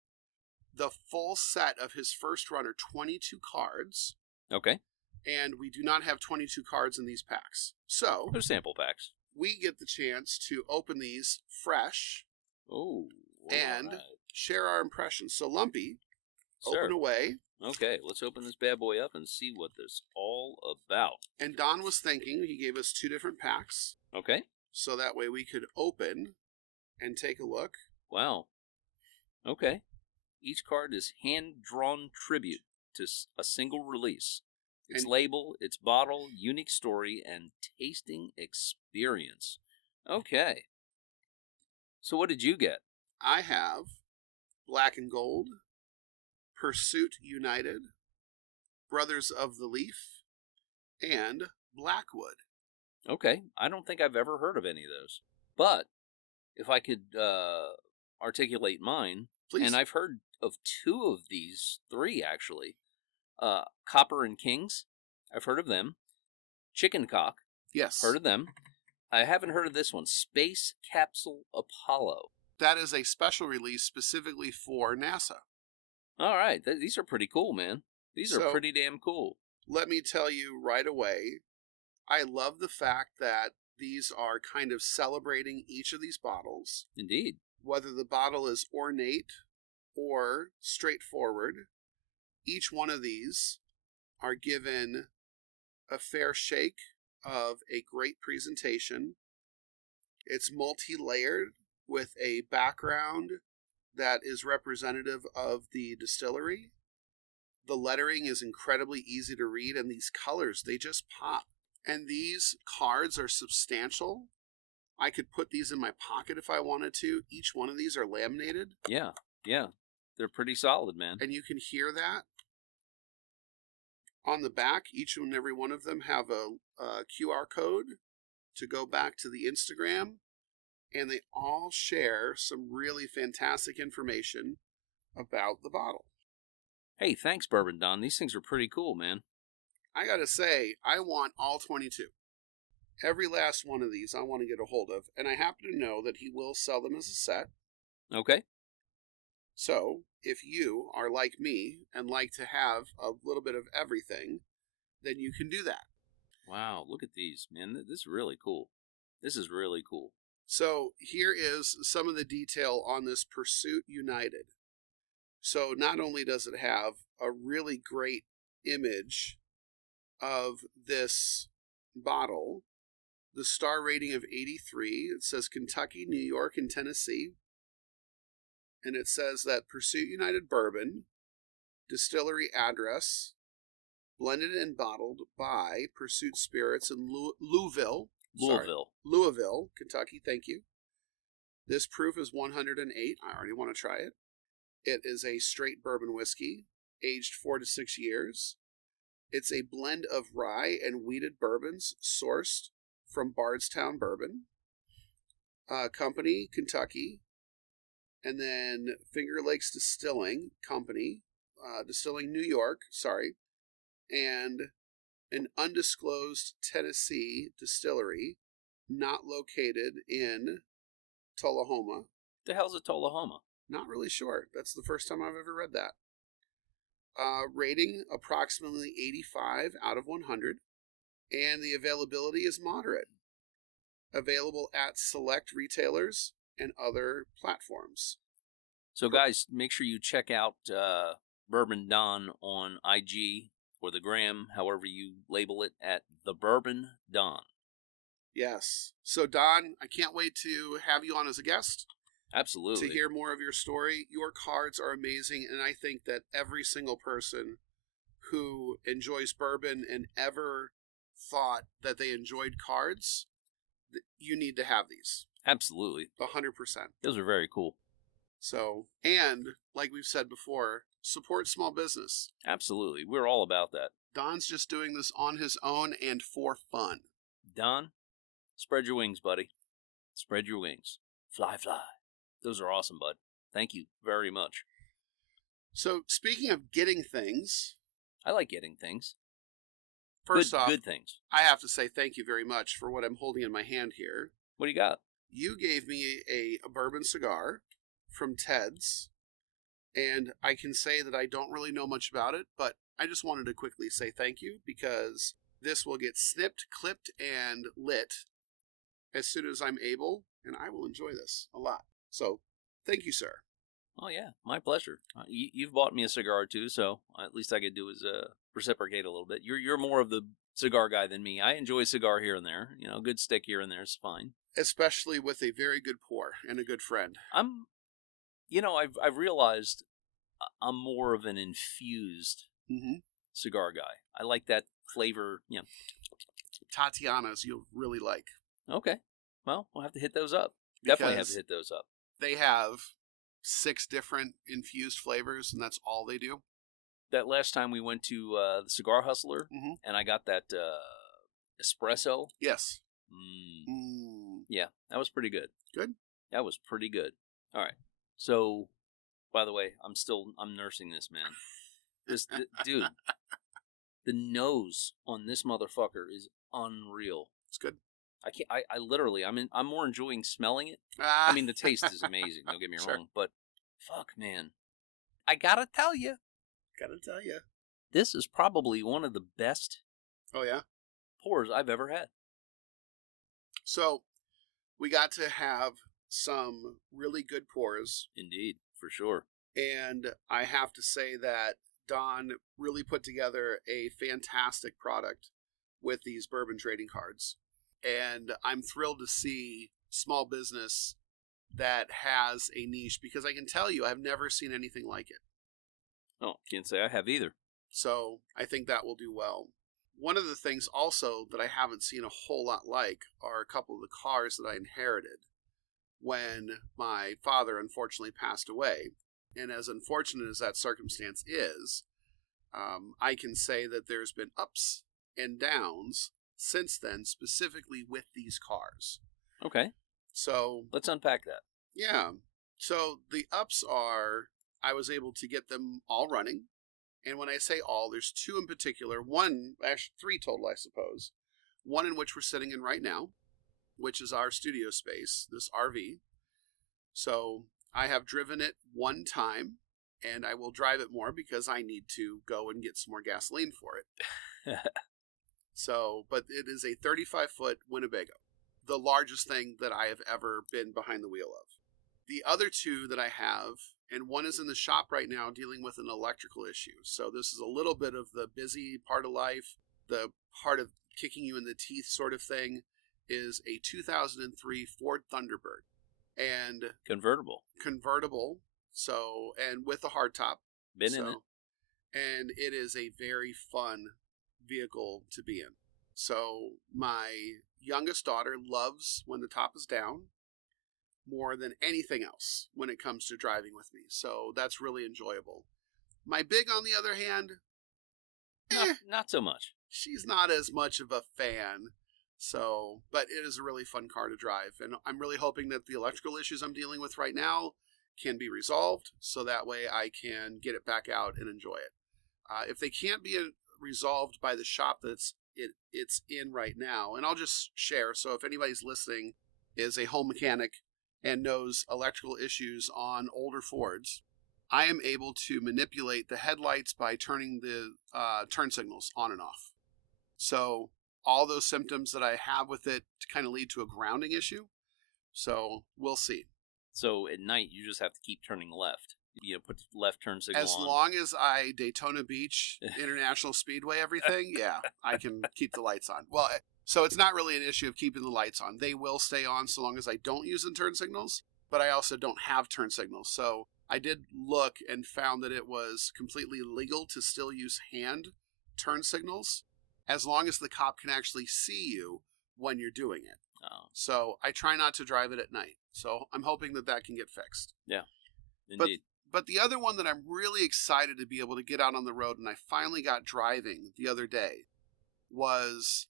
The full set of his first run are 22 cards. Okay. And we do not have 22 cards in these packs. So, they're sample packs. We get the chance to open these fresh. Oh. And right. Share our impressions. So, Lumpy, Sir. Open away. Okay, let's open this bad boy up and see what this is all about. And Don was thinking, he gave us 2 different packs. Okay. So that way we could open and take a look. Wow. Okay. Each card is hand-drawn tribute to a single release. Its label, its bottle, unique story, and tasting experience. Okay. So what did you get? I have Black and Gold, Pursuit United, Brothers of the Leaf, and Blackwood. Okay. I don't think I've ever heard of any of those. But if I could articulate mine, please. And I've heard of 2 of these, 3 actually. Copper and Kings, I've heard of them. Chicken Cock, yes, heard of them. I haven't heard of this one, Space Capsule Apollo. That is a special release specifically for NASA. All right, these are pretty cool, man. These are pretty damn cool. Let me tell you right away, I love the fact that these are kind of celebrating each of these bottles. Indeed. Whether the bottle is ornate or straightforward, each one of these are given a fair shake of a great presentation. It's multi-layered with a background that is representative of the distillery. The lettering is incredibly easy to read, and these colors, they just pop. And these cards are substantial. I could put these in my pocket if I wanted to. Each one of these are laminated. Yeah. They're pretty solid, man. And you can hear that. On the back, each and every one of them have a QR code to go back to the Instagram. And they all share some really fantastic information about the bottle. Hey, thanks, Bourbon Don. These things are pretty cool, man. I gotta say, I want all 22. Every last one of these I want to get a hold of. And I happen to know that he will sell them as a set. Okay. So, if you are like me and like to have a little bit of everything, then you can do that. Wow, look at these, man. This is really cool. This is really cool. So, here is some of the detail on this Pursuit United. So, not only does it have a really great image of this bottle, the star rating of 83, it says Kentucky, New York, and Tennessee. And it says that Pursuit United Bourbon, distillery address, blended and bottled by Pursuit Spirits in Louisville, Kentucky, thank you. This proof is 108. I already want to try it. It is a straight bourbon whiskey, aged 4 to 6 years. It's a blend of rye and wheated bourbons sourced from Bardstown Bourbon Company, Kentucky. And then Finger Lakes Distilling Company, Distilling New York, sorry. And an undisclosed Tennessee distillery not located in Tullahoma. The hell's a Tullahoma? Not really sure. That's the first time I've ever read that. Rating approximately 85 out of 100. And the availability is moderate. Available at select retailers and other platforms. So guys, make sure you check out Bourbon Don on IG or the gram, however you label it, at the Bourbon Don. Yes. So Don, I can't wait to have you on as a guest. Absolutely. To hear more of your story. Your cards are amazing, and I think that every single person who enjoys bourbon and ever thought that they enjoyed cards, you need to have these. Absolutely. 100%. Those are very cool. So, and like we've said before, support small business. Absolutely. We're all about that. Don's just doing this on his own and for fun. Don, spread your wings, buddy. Spread your wings. Fly, fly. Those are awesome, bud. Thank you very much. So, speaking of getting things, I like getting things. First off, good things. I have to say thank you very much for what I'm holding in my hand here. What do you got? You gave me a bourbon cigar from Ted's, and I can say that I don't really know much about it, but I just wanted to quickly say thank you because this will get snipped, clipped, and lit as soon as I'm able, and I will enjoy this a lot. So, thank you, sir. Oh, yeah. My pleasure. You've bought me a cigar, too, so at least I could do is reciprocate a little bit. You're more of the cigar guy than me. I enjoy a cigar here and there. You know, a good stick here and there is fine. Especially with a very good pour and a good friend. I've realized I'm more of an infused cigar guy. I like that flavor, Tatiana's you'll really like. Okay. Well, we'll have to hit those up. Definitely have to hit those up. They have 6 different infused flavors, and that's all they do. That last time we went to the Cigar Hustler, and I got that espresso. Yes. Yeah, that was pretty good. Good? That was pretty good. All right. So, by the way, I'm nursing this, man. Dude, the nose on this motherfucker is unreal. It's good. I'm more enjoying smelling it. I mean, the taste is amazing, don't get me wrong, but fuck, man. I gotta tell you. This is probably one of the best pours I've ever had. So, we got to have some really good pours. Indeed, for sure. And I have to say that Don really put together a fantastic product with these bourbon trading cards. And I'm thrilled to see small business that has a niche, because I can tell you I've never seen anything like it. Oh, can't say I have either. So I think that will do well. One of the things also that I haven't seen a whole lot like are a couple of the cars that I inherited when my father unfortunately passed away. And as unfortunate as that circumstance is, I can say that there's been ups and downs since then, specifically with these cars. Okay. So let's unpack that. Yeah. So the ups are I was able to get them all running. And when I say all, there's 2 in particular. One, actually 3 total, I suppose. One in which we're sitting in right now, which is our studio space, this RV. So I have driven it 1 time, and I will drive it more because I need to go and get some more gasoline for it. So, but it is a 35-foot Winnebago, the largest thing that I have ever been behind the wheel of. The other 2 that I have, and one is in the shop right now dealing with an electrical issue. So this is a little bit of the busy part of life, the part of kicking you in the teeth sort of thing, is a 2003 Ford Thunderbird. And convertible. So, and with a hardtop. Been in it. And it is a very fun vehicle to be in. So my youngest daughter loves when the top is down more than anything else when it comes to driving with me. So that's really enjoyable. My big, on the other hand, not so much. She's not as much of a fan So, but it is a really fun car to drive. And I'm really hoping that the electrical issues I'm dealing with right now can be resolved, so that way I can get it back out and enjoy it. If they can't be resolved by the shop that's it's in right now, and I'll just share, so if anybody's listening is a home mechanic and knows electrical issues on older Fords, I am able to manipulate the headlights by turning the turn signals on and off. So all those symptoms that I have with it kind of lead to a grounding issue. So we'll see. So at night, you just have to keep turning left. You know, put the left turn signal on. As long as I Daytona Beach, International Speedway, everything, yeah, I can keep the lights on. Well, so it's not really an issue of keeping the lights on. They will stay on so long as I don't use the turn signals, but I also don't have turn signals. So I did look and found that it was completely legal to still use hand turn signals as long as the cop can actually see you when you're doing it. Oh. So I try not to drive it at night. So I'm hoping that that can get fixed. Yeah, indeed. But the other one that I'm really excited to be able to get out on the road, and I finally got driving the other day, was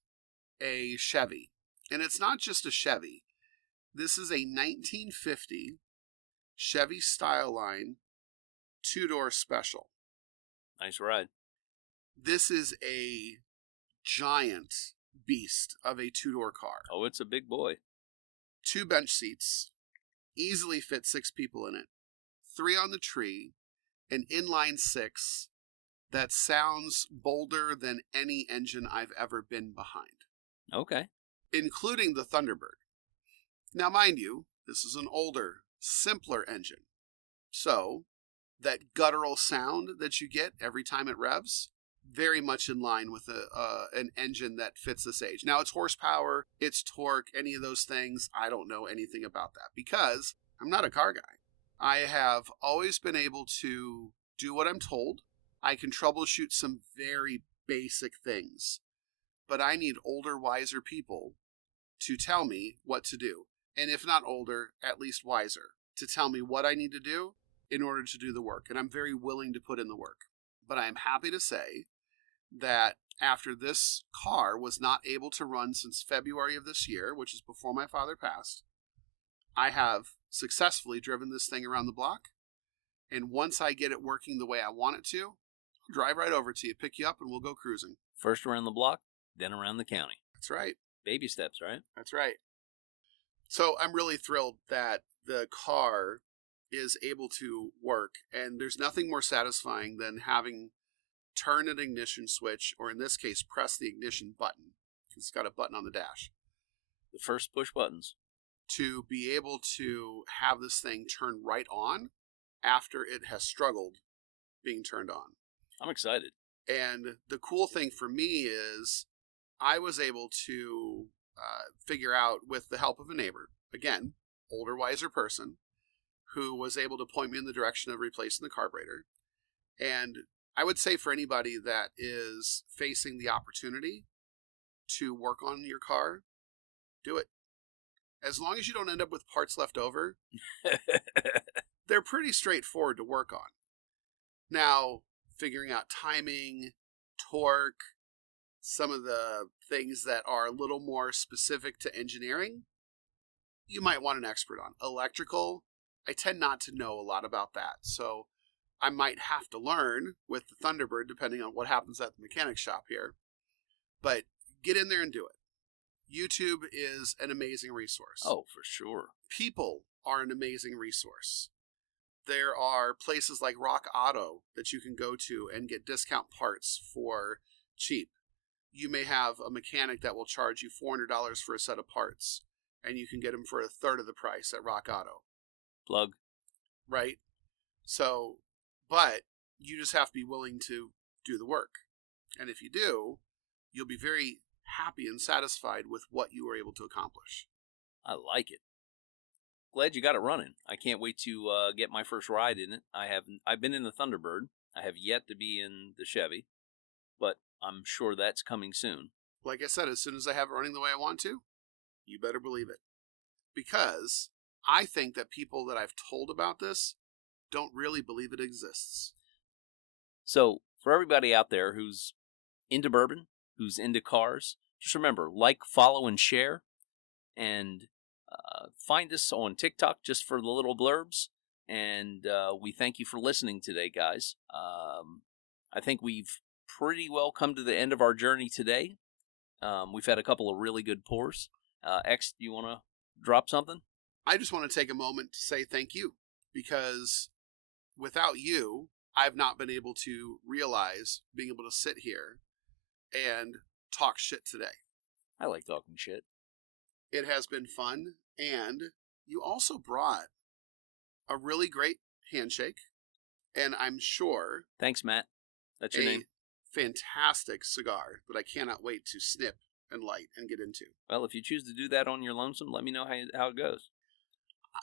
a Chevy. And it's not just a Chevy. This is a 1950 Chevy Styleline two-door special. Nice ride. This is a giant beast of a two-door car. Oh, it's a big boy. 2 bench seats, easily fit 6 people in it, 3 on the tree, an inline 6 that sounds bolder than any engine I've ever been behind. Okay. Including the Thunderbird. Now, mind you, this is an older, simpler engine. So, that guttural sound that you get every time it revs, very much in line with an engine that fits this age. Now, it's horsepower, it's torque, any of those things, I don't know anything about that because I'm not a car guy. I have always been able to do what I'm told. I can troubleshoot some very basic things, but I need older, wiser people to tell me what to do. And if not older, at least wiser, to tell me what I need to do in order to do the work. And I'm very willing to put in the work. But I am happy to say that after this car was not able to run since February of this year, which is before my father passed, I have successfully driven this thing around the block. And once I get it working the way I want it to, I'll drive right over to you, pick you up, and we'll go cruising. First around the block, then around the county. That's right. Baby steps, right? That's right. So I'm really thrilled that the car is able to work, and there's nothing more satisfying than having turn an ignition switch, or in this case, press the ignition button. It's got a button on the dash. The first push buttons. To be able to have this thing turn right on after it has struggled being turned on. I'm excited. And the cool thing for me is I was able to figure out, with the help of a neighbor, again, older, wiser person, who was able to point me in the direction of replacing the carburetor. And I would say for anybody that is facing the opportunity to work on your car, do it. As long as you don't end up with parts left over, they're pretty straightforward to work on. Now, figuring out timing, torque, some of the things that are a little more specific to engineering, you might want an expert on. Electrical, I tend not to know a lot about that. So I might have to learn with the Thunderbird depending on what happens at the mechanic shop here. But get in there and do it. YouTube is an amazing resource. Oh, for sure. People are an amazing resource. There are places like Rock Auto that you can go to and get discount parts for cheap. You may have a mechanic that will charge you $400 for a set of parts, and you can get them for a third of the price at Rock Auto. Plug. Right? So, but you just have to be willing to do the work. And if you do, you'll be very happy and satisfied with what you were able to accomplish. I like it. Glad you got it running. I can't wait to get my first ride in it. I've been in the Thunderbird. I have yet to be in the Chevy, but I'm sure that's coming soon. Like I said, as soon as I have it running the way I want to, you better believe it. Because I think that people that I've told about this don't really believe it exists. So, for everybody out there who's into bourbon, who's into cars, just remember, like, follow, and share. And find us on TikTok just for the little blurbs. And we thank you for listening today, guys. I think we've pretty well come to the end of our journey today. We've had a couple of really good pours. X, do you want to drop something? I just want to take a moment to say thank you, because without you, I've not been able to realize being able to sit here and talk shit today. I like talking shit. It has been fun, and you also brought a really great handshake, and I'm sure... Thanks, Matt. That's your name. Fantastic cigar that I cannot wait to snip and light and get into. Well, if you choose to do that on your lonesome, let me know how it goes.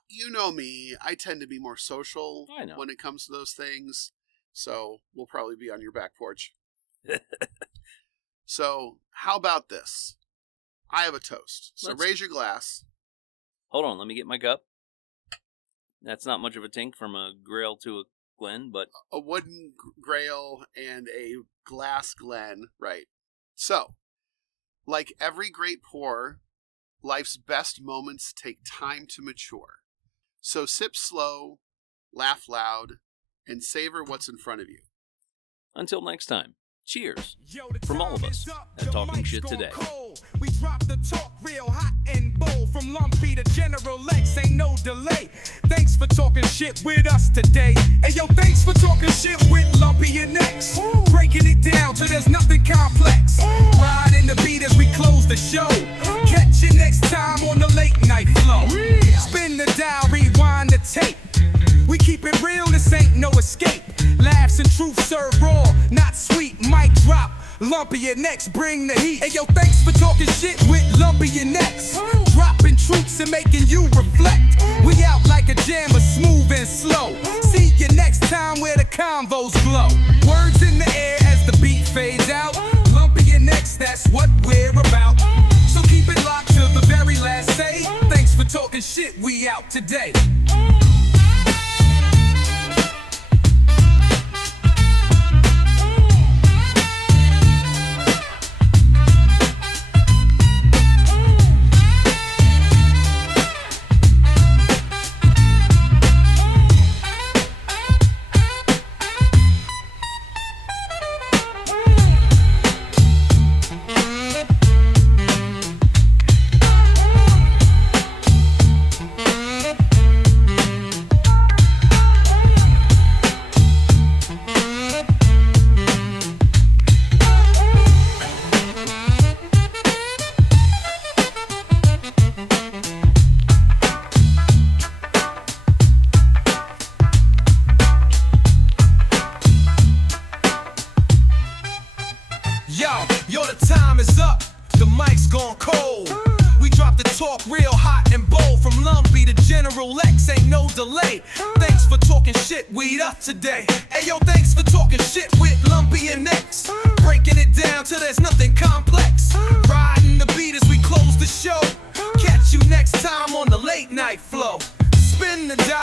You know me. I tend to be more social when it comes to those things, so we'll probably be on your back porch. So, how about this? I have a toast. So raise your glass. Hold on, let me get my cup. That's not much of a tink from a Grail to a Glen, but... A wooden Grail and a glass Glen, right. So, like every great pour, life's best moments take time to mature. So sip slow, laugh loud, and savor what's in front of you. Until next time. Cheers from all of us at Talking Shit Today. We drop the talk real hot and bold. From Lumpy to General X, ain't no delay. Thanks for talking shit with us today. And yo, thanks for talking shit with Lumpy and X. Breaking it down till there's nothing complex. Ride in the beat as we close the show. Catch you next time on the late night flow. Spin the dial, rewind the tape. We keep it real, this ain't no escape. Laughs and truth serve raw, not sweet. Mic drop, Lumpy and X bring the heat. Hey yo, thanks for talking shit with Lumpy and X. Dropping truths and making you reflect. We out like a jammer, smooth and slow. See you next time where the convos glow. Words in the air as the beat fades out. Lumpy and X, that's what we're about. So keep it locked till the very last say. Thanks for talking shit, we out today. Yo, the time is up, the mic's gone cold. We drop the talk real hot and bold. From Lumpy to General X, ain't no delay. Thanks for talking shit, we up today. Hey yo, thanks for talking shit with Lumpy and X. Breaking it down till there's nothing complex. Riding the beat as we close the show. Catch you next time on the late night flow. Spin the dial.